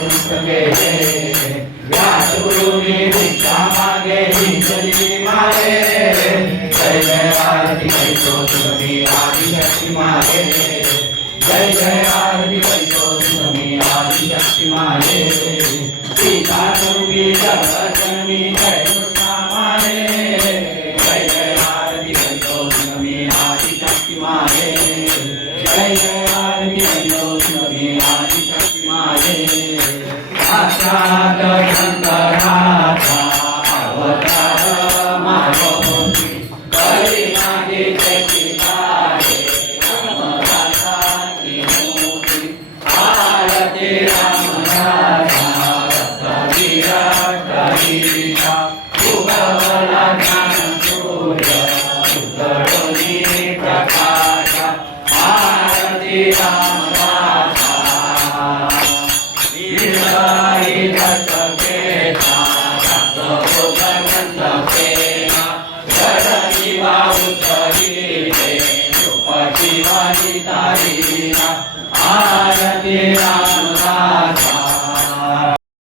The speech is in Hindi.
पुस्तके व्यासगुरुनी भिक्षा मागे भिक्षरी मागे जय जय आरती करितो तुम्ही आदिशक्ती मागे जय जय आरती करितो तुम्ही आदिशक्ती मागे सीता करुणी जगदर्शनी जय दुर्गा मागे जय जय आरती करितो तुम्ही आदिशक्ती मागे जय जय आरती करितो तुम्ही आदिशक्ती मागे আশা तारीरा आरतीरा